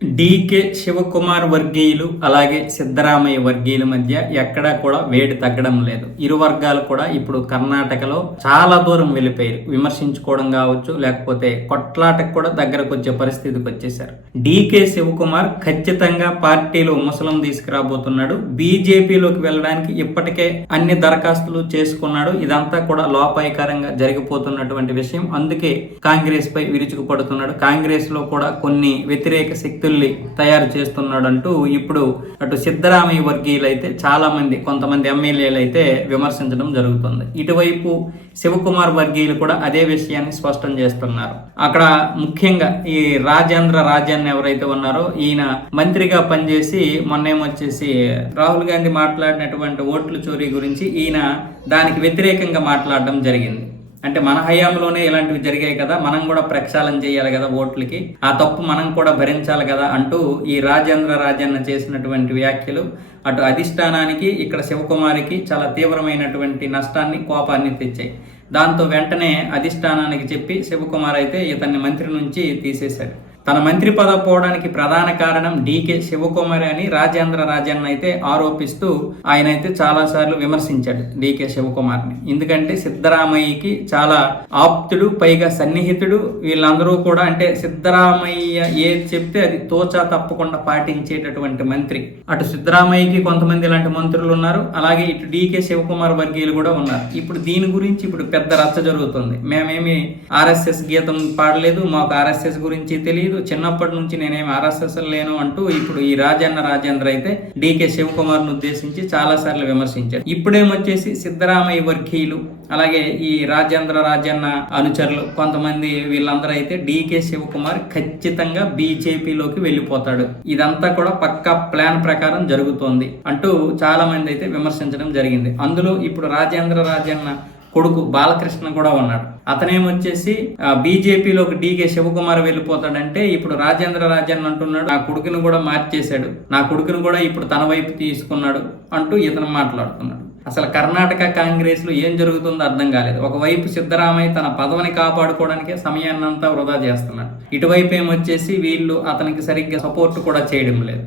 DK Shivakumar వర్గీయులు అలాగే సిద్ధరామయ్య వర్గీయుల మధ్య ఎక్కడా కూడా వేడి తగ్గడం లేదు. ఇరు వర్గాలు కూడా ఇప్పుడు కర్ణాటకలో చాలా దూరం వెళ్ళిపోయారు. విమర్శించుకోవడం కావచ్చు లేకపోతే కొట్లాటకు కూడా దగ్గరకు వచ్చే పరిస్థితికి వచ్చేసారు డీకే శివకుమార్ ఖచ్చితంగా పార్టీలో ముసలం తీసుకురాబోతున్నాడు. బీజేపీలోకి వెళ్ళడానికి ఇప్పటికే అన్ని దరఖాస్తులు చేసుకున్నాడు. ఇదంతా కూడా లోపాయకరంగా జరిగిపోతున్నటువంటి విషయం. అందుకే కాంగ్రెస్ పై విరుచుకుపడుతున్నాడు. కాంగ్రెస్లో కూడా కొన్ని వ్యతిరేక శక్తి వ్యక్తుల్ని తయారు చేస్తున్నాడు అంటూ ఇప్పుడు అటు సిద్ధరామయ్య వర్గీయులు అయితే చాలా మంది కొంతమంది ఎమ్మెల్యేలు అయితే విమర్శించడం జరుగుతుంది. ఇటువైపు శివకుమార్ వర్గీయులు కూడా అదే విషయాన్ని స్పష్టం చేస్తున్నారు. అక్కడ ముఖ్యంగా ఈ రాజేంద్ర రాజన్ ఎవరైతే ఉన్నారో ఈయన మంత్రిగా పనిచేసి మొన్నేమొచ్చేసి రాహుల్ గాంధీ మాట్లాడినటువంటి ఓట్లు చోరీ గురించి ఈయన దానికి వ్యతిరేకంగా మాట్లాడడం జరిగింది. అంటే మన హయాంలోనే ఇలాంటివి జరిగాయి కదా మనం కూడా ప్రక్షాళన చేయాలి కదా ఓట్లకి ఆ తప్పు మనం కూడా భరించాలి కదా అంటూ ఈ రాజేంద్ర రాజన్న చేసినటువంటి వ్యాఖ్యలు అటు అధిష్టానానికి ఇక్కడ శివకుమారికి చాలా తీవ్రమైనటువంటి నష్టాన్ని కోపాన్ని తెచ్చాయి. దాంతో వెంటనే అధిష్టానానికి చెప్పి శివకుమార్ అయితే ఇతన్ని మంత్రి నుంచి తీసేశాడు తన మంత్రి పదవి పోవడానికి ప్రధాన కారణం డీకే శివకుమార్ అని రాజేంద్ర రాజన్న అయితే ఆరోపిస్తూ ఆయన అయితే చాలా సార్లు విమర్శించాడు డీకే శివకుమార్ని. ఎందుకంటే సిద్ధరామయ్యకి చాలా ఆప్తుడు పైగా సన్నిహితుడు. వీళ్ళందరూ కూడా అంటే సిద్ధరామయ్య ఏది చెప్తే అది తోచా తప్పకుండా పాటించేటటువంటి మంత్రి. అటు సిద్ధరామయ్యకి కొంతమంది ఇలాంటి మంత్రులు ఉన్నారు. అలాగే ఇటు డీకే శివకుమార్ వర్గీయులు కూడా ఉన్నారు. ఇప్పుడు దీని గురించి ఇప్పుడు పెద్ద రచ్చ జరుగుతుంది. మేమేమి ఆర్ఎస్ఎస్ గీతం పాడలేదు. మాకు ఆర్ఎస్ఎస్ గురించి తెలియదు. చిన్నప్పటి నుంచి నేనేమి ఆర్ఎస్ఎస్ లేను అంటూ ఇప్పుడు ఈ రాజన్న రాజేంద్ర అయితే డీకే శివకుమార్ను ఉద్దేశించి చాలా సార్లు విమర్శించారు ఇప్పుడేమొచ్చేసి సిద్ధరామయ్య వర్గీయులు అలాగే ఈ రాజేంద్ర రాజన్న అనుచరులు కొంతమంది వీళ్ళందరూ అయితే డీకే శివకుమార్ ఖచ్చితంగా బీజేపీలోకి వెళ్ళిపోతాడు. ఇదంతా కూడా పక్కా ప్లాన్ ప్రకారం జరుగుతోంది అంటూ చాలా మంది అయితే విమర్శించడం జరిగింది. అందులో ఇప్పుడు రాజేంద్ర రాజన్న కొడుకు బాలకృష్ణ కూడా ఉన్నాడు. అతనేమొచ్చేసి బీజేపీలోకి డీకే శివకుమార్ వెళ్ళిపోతాడంటే ఇప్పుడు రాజేంద్ర రాజన్ అంటున్నాడు నా కొడుకును కూడా మార్చేశాడు. నా కొడుకును కూడా ఇప్పుడు తన వైపు తీసుకున్నాడు అంటూ ఇతను మాట్లాడుతున్నాడు. అసలు కర్ణాటక కాంగ్రెస్లో ఏం జరుగుతుందో అర్థం కాలేదు. ఒకవైపు సిద్ధరామయ్య తన పదవిని కాపాడుకోవడానికే సమయాన్నంతా వృధా చేస్తున్నాడు. ఇటువైపు ఏమొచ్చేసి వీళ్ళు అతనికి సరిగ్గా సపోర్ట్ కూడా చేయడం లేదు.